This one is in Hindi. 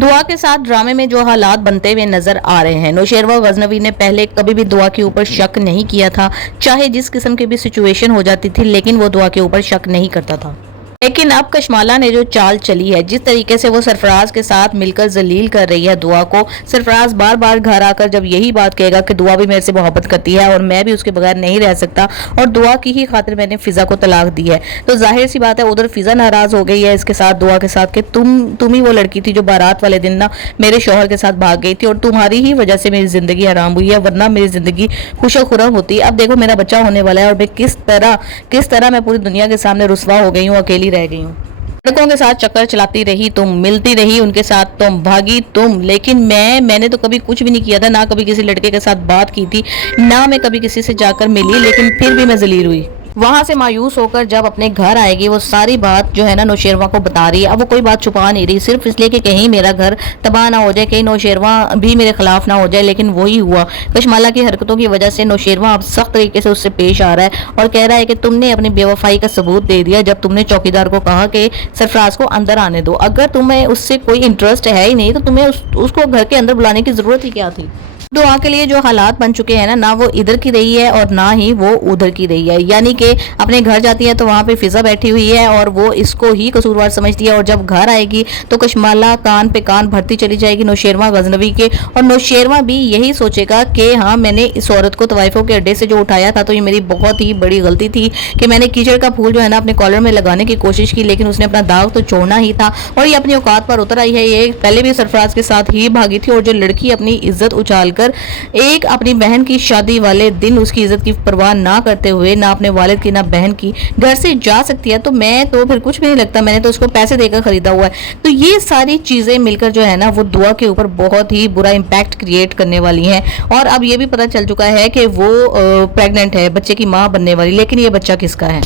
दुआ के साथ ड्रामे में जो हालात बनते हुए नजर आ रहे हैं। नौशेरवा गजनवी ने पहले कभी भी दुआ के ऊपर शक नहीं किया था, चाहे जिस किस्म की भी सिचुएशन हो जाती थी, लेकिन वो दुआ के ऊपर शक नहीं करता था। लेकिन अब कशमाला ने जो चाल चली है, जिस तरीके से वो सरफराज के साथ मिलकर जलील कर रही है दुआ को, सरफराज बार बार घर आकर जब यही बात कहेगा कि दुआ भी मेरे से मोहब्बत करती है और मैं भी उसके बगैर नहीं रह सकता और दुआ की ही खातिर मैंने फिजा को तलाक दी है, तो जाहिर सी बात है उधर फिजा नाराज हो गई है इसके साथ, दुआ के साथ कि तुम ही वो लड़की थी जो बारात वाले दिन ना मेरे शौहर के साथ भाग गई थी और तुम्हारी ही वजह से मेरी जिंदगी हराम हुई है, वरना मेरी जिंदगी खुशो खुरम होती। अब देखो मेरा बच्चा होने वाला है और मैं किस तरह मैं पूरी दुनिया के सामने रुसवा हो गई हूँ, अकेली रह गई हूँ। लड़कों के साथ चक्कर चलाती रही तुम, मिलती रही उनके साथ तुम, भागी तुम, लेकिन मैंने तो कभी कुछ भी नहीं किया था, ना कभी किसी लड़के के साथ बात की थी, ना मैं कभी किसी से जाकर मिली, लेकिन फिर भी मैं जलील हुई। वहां से मायूस होकर जब अपने घर आएगी, वो सारी बात जो है ना नौशेरवा को बता रही है। अब वो कोई बात छुपा नहीं रही, सिर्फ इसलिए कि कहीं मेरा घर तबाह ना हो जाए, कहीं नौशेरवा भी मेरे खिलाफ ना हो जाए। लेकिन वही हुआ, कशमाला की हरकतों की वजह से नौशेरवा अब सख्त तरीके से उससे पेश आ रहा है और कह रहा है कि तुमने अपनी बेवफाई का सबूत दे दिया जब तुमने चौकीदार को कहा कि सरफराज को अंदर आने दो। अगर तुम्हें उससे कोई इंटरेस्ट है ही नहीं तो तुम्हें उसको घर के अंदर बुलाने की जरूरत ही क्या थी। दुआ के लिए जो हालात बन चुके हैं ना वो इधर की रही है और ना ही वो उधर की रही है, यानी कि अपने घर जाती है तो वहाँ पे फिजा बैठी हुई है और वो इसको ही कसूरवार समझती है, और जब घर आएगी तो कशमाला कान पे कान भरती चली जाएगी नौशेरवा गजनवी के, और नौशेरवा भी यही सोचेगा कि हाँ मैंने इस औरत को तवाइफों के अड्डे से जो उठाया था तो ये मेरी बहुत ही बड़ी गलती थी कि मैंने कीचड़ का फूल जो है ना अपने कॉलर में लगाने की कोशिश की, लेकिन उसने अपना दाग तो छोड़ना ही था और ये अपनी औकात पर उतर आई है। ये पहले भी सरफराज के साथ ही भागी थी और जो लड़की अपनी इज्जत उछाल एक अपनी बहन की शादी वाले दिन उसकी इज्जत की परवाह ना करते हुए, ना अपने वालिद की ना बहन की, घर से जा सकती है, तो मैं तो फिर कुछ भी नहीं लगता, मैंने तो उसको पैसे देकर खरीदा हुआ है। तो ये सारी चीजें मिलकर जो है ना वो दुआ के ऊपर बहुत ही बुरा इम्पैक्ट क्रिएट करने वाली हैं। और अब ये भी पता चल चुका है कि वो प्रेग्नेंट है, बच्चे की माँ बनने वाली, लेकिन ये बच्चा किसका है।